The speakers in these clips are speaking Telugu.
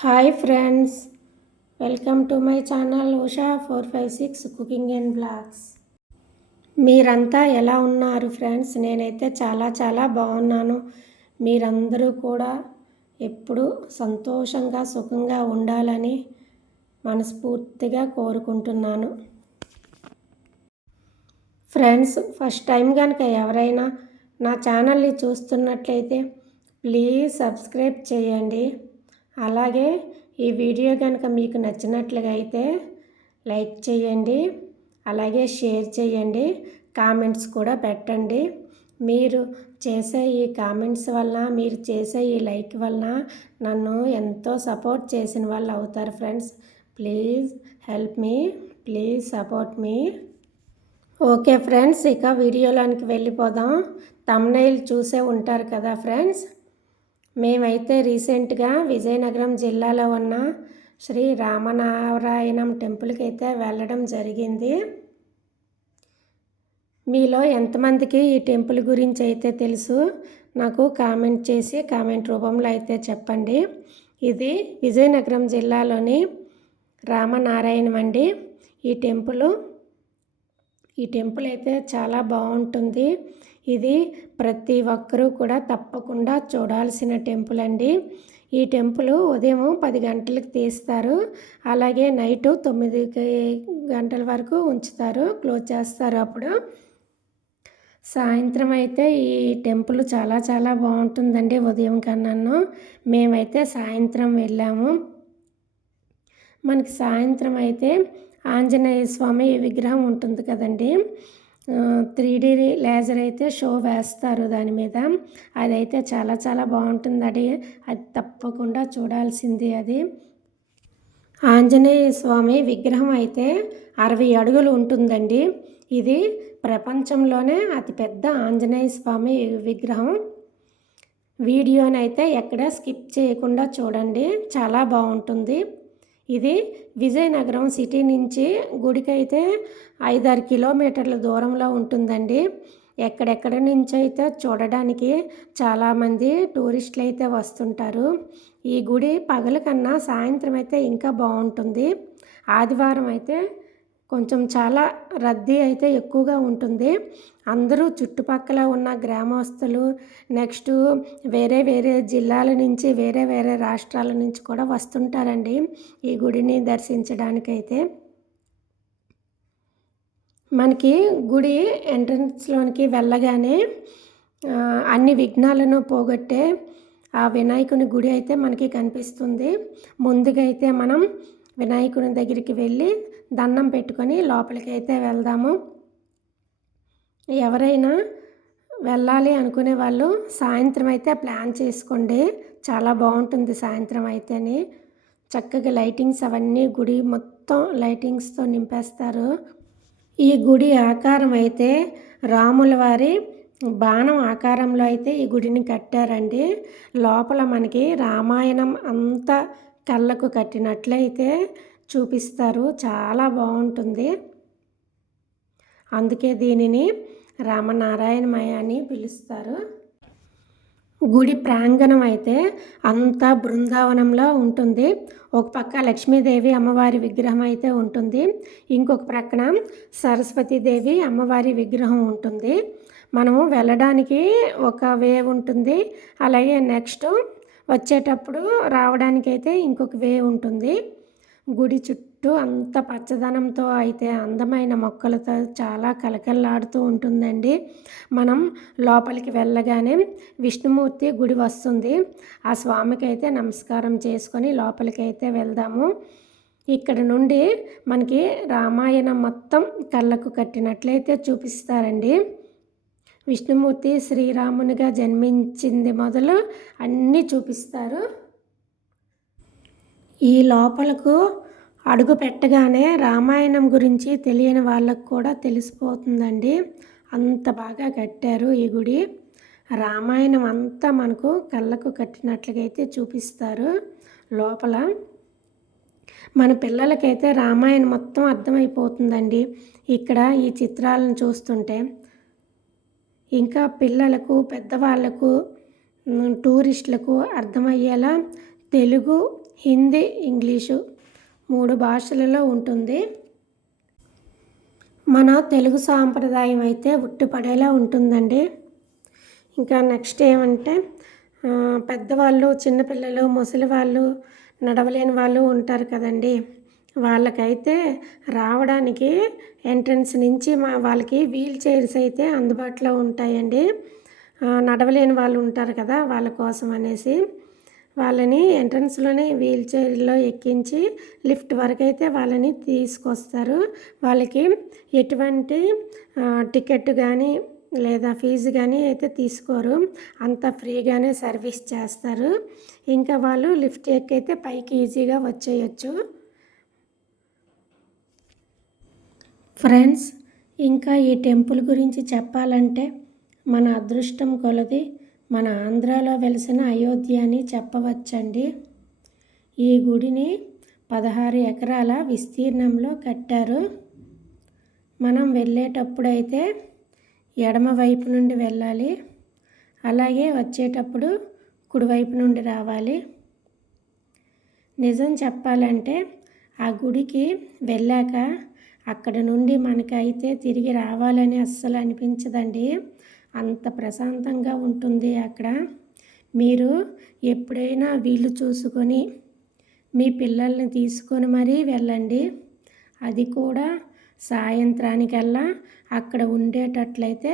Hi friends welcome to my channel Usha four five six cooking and blogs. మీరంతా ఎలా ఉన్నారు ఫ్రెండ్స్? నేనైతే చాలా చాలా బాగున్నాను. మీరందరూ కూడా ఎప్పుడు సంతోషంగా సుఖంగా ఉండాలని మనస్ఫూర్తిగా కోరుకుంటున్నాను. ఫ్రెండ్స్ ఫస్ట్ టైం కనుక ఎవరైనా నా ఛానల్ని చూస్తున్నట్లయితే ప్లీజ్ సబ్స్క్రైబ్ చేయండి. అలాగే ఈ వీడియో కనుక మీకు నచ్చినట్లుగా అయితే లైక్ చేయండి అలాగే షేర్ చేయండి కామెంట్స్ కూడా పెట్టండి. మీరు చేసే ఈ కామెంట్స్ వలన మీరు చేసే ఈ లైక్ వలన నన్ను ఎంతో సపోర్ట్ చేసిన వాళ్ళు అవుతారు friends. Please help me please support me. Okay friends ఇక వీడియోలోనికి వెళ్ళిపోదాం. తమ్నైల్ చూసే ఉంటారు కదా ఫ్రెండ్స్. మేమైతే రీసెంట్గా విజయనగరం జిల్లాలో ఉన్న శ్రీ రామనారాయణం టెంపుల్కి అయితే వెళ్ళడం జరిగింది. మీలో ఎంతమందికి ఈ టెంపుల్ గురించి అయితే తెలుసు? నాకు కామెంట్ చేసి కామెంట్ రూపంలో అయితే చెప్పండి. ఇది విజయనగరం జిల్లాలోని రామనారాయణం అండి. ఈ టెంపుల్ ఈ టెంపుల్ అయితే చాలా బాగుంటుంది. ఇది ప్రతి ఒక్కరూ కూడా తప్పకుండా చూడాల్సిన టెంపుల్ అండి. ఈ టెంపుల్ ఉదయం పది గంటలకు తీస్తారు. అలాగే నైట్ తొమ్మిది గంటల వరకు ఉంచుతారు. క్లోజ్ చేస్తారు అప్పుడు. సాయంత్రం అయితే ఈ టెంపుల్ చాలా చాలా బాగుంటుందండి ఉదయం కన్నాను. మేమైతే సాయంత్రం వెళ్ళాము. మనకి సాయంత్రం అయితే ఆంజనేయ స్వామి విగ్రహం ఉంటుంది కదండి. త్రీ డీ లేజర్ అయితే షో వేస్తారు దాని మీద. అదైతే చాలా చాలా బాగుంటుంది. అది అది తప్పకుండా చూడాల్సింది అది. ఆంజనేయ స్వామి విగ్రహం అయితే అరవై అడుగులు ఉంటుందండి. ఇది ప్రపంచంలోనే అతిపెద్ద ఆంజనేయ స్వామి విగ్రహం. వీడియోనైతే ఎక్కడ స్కిప్ చేయకుండా చూడండి. చాలా బాగుంటుంది. ఇది విజయనగరం సిటీ నుంచి గుడికి అయితే ఐదారు కిలోమీటర్ల దూరంలో ఉంటుందండి. ఎక్కడెక్కడ నుంచి అయితే చూడడానికి చాలామంది టూరిస్టులు అయితే వస్తుంటారు. ఈ గుడి పగల కన్నా సాయంత్రం అయితే ఇంకా బాగుంటుంది. ఆదివారం అయితే కొంచెం చాలా రద్దీ అయితే ఎక్కువగా ఉంటుంది. అందరూ చుట్టుపక్కల ఉన్న గ్రామస్తులు నెక్స్ట్ వేరే వేరే జిల్లాల నుంచి వేరే వేరే రాష్ట్రాల నుంచి కూడా వస్తుంటారండి ఈ గుడిని దర్శించడానికైతే. మనకి గుడి ఎంట్రన్స్లోనికి వెళ్ళగానే అన్ని విఘ్నాలను పోగొట్టే ఆ వినాయకుని గుడి అయితే మనకి కనిపిస్తుంది. ముందుగా అయితే మనం వినాయకుని దగ్గరికి వెళ్ళి దండం పెట్టుకొని లోపలికి అయితే వెళ్దాము. ఎవరైనా వెళ్ళాలి అనుకునే వాళ్ళు సాయంత్రం అయితే ప్లాన్ చేసుకోండి. చాలా బాగుంటుంది సాయంత్రం అయితేనే. చక్కగా లైటింగ్స్ అవన్నీ గుడి మొత్తం లైటింగ్స్తో నింపేస్తారు. ఈ గుడి ఆకారం అయితే రాముల వారి బాణం ఆకారంలో అయితే ఈ గుడిని కట్టారండి. లోపల మనకి రామాయణం అంతా కళ్ళకు కట్టినట్లయితే చూపిస్తారు. చాలా బాగుంటుంది. అందుకే దీనిని రామనారాయణమయ అని పిలుస్తారు. గుడి ప్రాంగణం అయితే అంతా బృందావనంలో ఉంటుంది. ఒక పక్క లక్ష్మీదేవి అమ్మవారి విగ్రహం అయితే ఉంటుంది. ఇంకొక ప్రక్కన సరస్వతీదేవి అమ్మవారి విగ్రహం ఉంటుంది. మనము వెళ్ళడానికి ఒక వే ఉంటుంది. అలాగే నెక్స్ట్ వచ్చేటప్పుడు రావడానికైతే ఇంకొక వే ఉంటుంది. గుడి చుట్టూ అంత పచ్చదనంతో అయితే అందమైన మొక్కలతో చాలా కలకల్లాడుతూ ఉంటుందండి. మనం లోపలికి వెళ్ళగానే విష్ణుమూర్తి గుడి వస్తుంది. ఆ స్వామికి అయితే నమస్కారం చేసుకొని లోపలికి అయితే వెళ్దాము. ఇక్కడ నుండి మనకి రామాయణం మొత్తం కళ్ళకు కట్టినట్లయితే చూపిస్తారండి. విష్ణుమూర్తి శ్రీరామునిగా జన్మించింది మొదలు అన్నీ చూపిస్తారు. ఈ లోపలకు అడుగు పెట్టగానే రామాయణం గురించి తెలియని వాళ్ళకు కూడా తెలిసిపోతుందండి. అంత బాగా కట్టారు ఈ గుడి. రామాయణం అంతా మనకు కళ్ళకు కట్టినట్లుగా అయితే చూపిస్తారు లోపల. మన పిల్లలకైతే రామాయణం మొత్తం అర్థమైపోతుందండి. ఇక్కడ ఈ చిత్రాలను చూస్తుంటే ఇంకా పిల్లలకు పెద్దవాళ్ళకు టూరిస్టులకు అర్థమయ్యేలా తెలుగు హిందీ ఇంగ్లీషు మూడు భాషలలో ఉంటుంది. మన తెలుగు సాంప్రదాయం అయితే ఉట్టిపడేలా ఉంటుందండి. ఇంకా నెక్స్ట్ ఏమంటే పెద్దవాళ్ళు చిన్నపిల్లలు ముసలి వాళ్ళు నడవలేని వాళ్ళు ఉంటారు కదండి. వాళ్ళకైతే రావడానికి ఎంట్రన్స్ నుంచి మా వాళ్ళకి వీల్ చైర్స్ అయితే అందుబాటులో ఉంటాయండి. నడవలేని వాళ్ళు ఉంటారు కదా వాళ్ళ కోసం అనేసి. వాళ్ళని ఎంట్రన్స్లోనే వీల్ చైర్లో ఎక్కించి లిఫ్ట్ వరకు అయితే వాళ్ళని తీసుకొస్తారు. వాళ్ళకి ఎటువంటి టికెట్ కానీ లేదా ఫీజు కానీ అయితే తీసుకోరు. అంత ఫ్రీగానే సర్వీస్ చేస్తారు. ఇంకా వాళ్ళు లిఫ్ట్ ఎక్కైతే పైకి ఈజీగా వచ్చేయచ్చు. ఫ్రెండ్స్ ఇంకా ఈ టెంపుల్ గురించి చెప్పాలంటే మన అదృష్టం కొలది మన ఆంధ్రాలో వెలిసిన అయోధ్య అని చెప్పవచ్చండి. ఈ గుడిని పదహారు ఎకరాల విస్తీర్ణంలో కట్టారు. మనం వెళ్ళేటప్పుడైతే ఎడమ వైపు నుండి వెళ్ళాలి. అలాగే వచ్చేటప్పుడు కుడివైపు నుండి రావాలి. నిజం చెప్పాలంటే ఆ గుడికి వెళ్ళాక అక్కడ నుండి మనకైతే తిరిగి రావాలని అస్సలు అనిపించదండి. అంత ప్రశాంతంగా ఉంటుంది అక్కడ. మీరు ఎప్పుడైనా వీలు చూసుకొని మీ పిల్లల్ని తీసుకొని మరీ వెళ్ళండి. అది కూడా సాయంత్రానికల్లా అక్కడ ఉండేటట్లయితే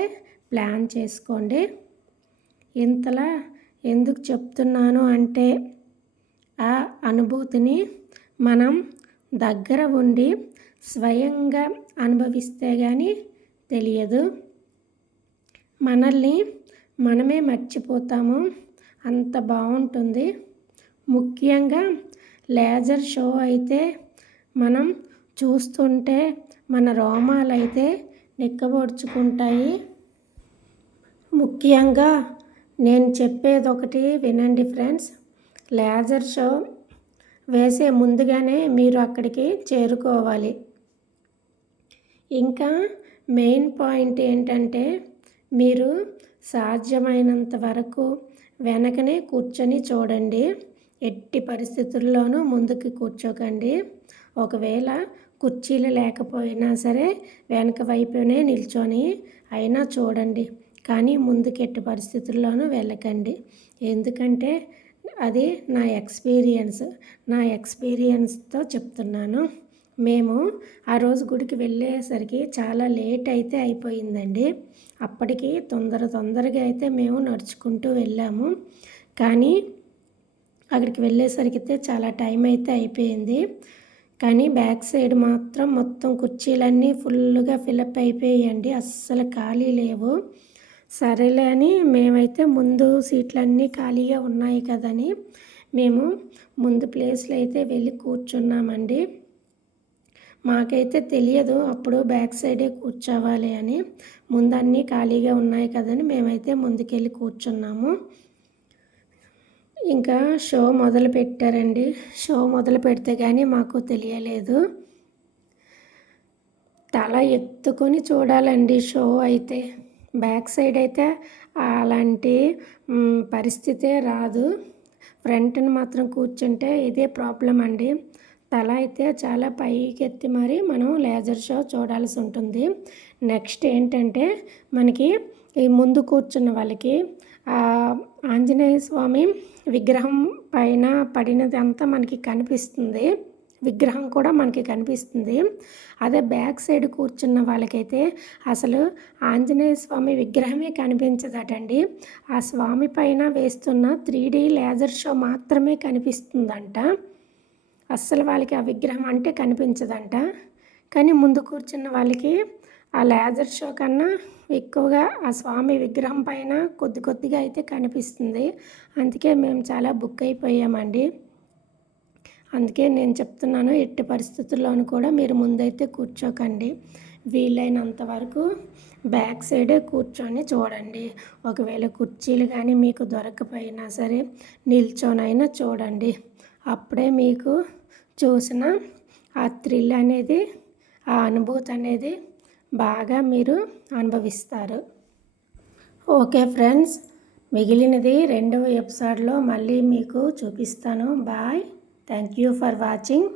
ప్లాన్ చేసుకోండి. ఇంతలా ఎందుకు చెప్తున్నాను అంటే ఆ అనుభూతిని మనం దగ్గర ఉండి స్వయంగా అనుభవిస్తే కానీ తెలియదు. మనల్ని మనమే మర్చిపోతాము. అంత బాగుంటుంది ముఖ్యంగా లేజర్ షో అయితే మనం చూస్తుంటే మన రోమాలు అయితే నిక్కబొడుచుకుంటాయి. ముఖ్యంగా నేను చెప్పేది ఒకటి వినండి ఫ్రెండ్స్. లేజర్ షో వేసే ముందుగానే మీరు అక్కడికి చేరుకోవాలి. ఇంకా మెయిన్ పాయింట్ ఏంటంటే మీరు సాధ్యమైనంత వరకు వెనకనే కూర్చొని చూడండి. ఎట్టి పరిస్థితుల్లోనూ ముందుకు కూర్చోకండి. ఒకవేళ కుర్చీలు లేకపోయినా సరే వెనక వైపునే నిల్చొని అయినా చూడండి. కానీ ముందుకు ఎట్టి పరిస్థితుల్లోనూ వెళ్ళకండి. ఎందుకంటే అది నా ఎక్స్పీరియన్స్ నా ఎక్స్పీరియన్స్తో చెప్తున్నాను. మేము ఆ రోజు గుడికి వెళ్ళేసరికి చాలా లేట్ అయితే అయిపోయిందండి. అప్పటికి తొందర తొందరగా అయితే మేము నడుచుకుంటూ వెళ్ళాము. కానీ అక్కడికి వెళ్ళేసరికి అయితే చాలా టైం అయితే అయిపోయింది. కానీ బ్యాక్ సైడ్ మాత్రం మొత్తం కుర్చీలన్నీ ఫుల్గా ఫిలప్ అయిపోయాయండి. అస్సలు ఖాళీ లేవు. సరేలే అని మేమైతే ముందు సీట్లన్నీ ఖాళీగా ఉన్నాయి కదని మేము ముందు ప్లేస్లో అయితే వెళ్ళి కూర్చున్నామండి. మాకైతే తెలియదు అప్పుడు బ్యాక్ సైడే కూర్చోవాలి అని. ముందన్నీ ఖాళీగా ఉన్నాయి కదని మేమైతే ముందుకెళ్ళి కూర్చున్నాము. ఇంకా షో మొదలు పెట్టారండి. షో మొదలు పెడితే కానీ మాకు తెలియలేదు. తల ఎత్తుకొని చూడాలండి షో అయితే. బ్యాక్ సైడ్ అయితే అలాంటి పరిస్థితే రాదు. ఫ్రంట్ని మాత్రం కూర్చుంటే ఇదే ప్రాబ్లం అండి. తల అయితే చాలా పైకెత్తి మరి మనం లేజర్ షో చూడాల్సి ఉంటుంది. నెక్స్ట్ ఏంటంటే మనకి ఈ ముందు కూర్చున్న వాళ్ళకి ఆంజనేయ స్వామి విగ్రహం పైన పడినది అంతా మనకి కనిపిస్తుంది. విగ్రహం కూడా మనకి కనిపిస్తుంది. అదే బ్యాక్ సైడ్ కూర్చున్న వాళ్ళకైతే అసలు ఆంజనేయ స్వామి విగ్రహమే కనిపించదటండి. ఆ స్వామి పైన వేస్తున్న త్రీ డీ లేజర్ షో మాత్రమే కనిపిస్తుందంట. అస్సలు వాళ్ళకి ఆ విగ్రహం అంటే కనిపించదంట. కానీ ముందు కూర్చున్న వాళ్ళకి ఆ లేజర్ షో కన్నా ఎక్కువగా ఆ స్వామి విగ్రహం పైన కొద్ది కొద్దిగా అయితే కనిపిస్తుంది. అందుకే మేము చాలా బుక్ అయిపోయామండి. అందుకే నేను చెప్తున్నాను ఎట్టి పరిస్థితుల్లోనూ కూడా మీరు ముందైతే కూర్చోకండి. వీలైనంత వరకు బ్యాక్ సైడే కూర్చొని చూడండి. ఒకవేళ కుర్చీలు కానీ మీకు దొరకపోయినా సరే నిల్చోనైనా చూడండి. అప్పుడే మీకు చూసిన ఆ థ్రిల్ అనేది ఆ అనుభూతి అనేది బాగా మీరు అనుభవిస్తారు. ఓకే ఫ్రెండ్స్ మిగిలినది రెండవ ఎపిసోడ్లో మళ్ళీ మీకు చూపిస్తాను. Bye. Thank you for watching.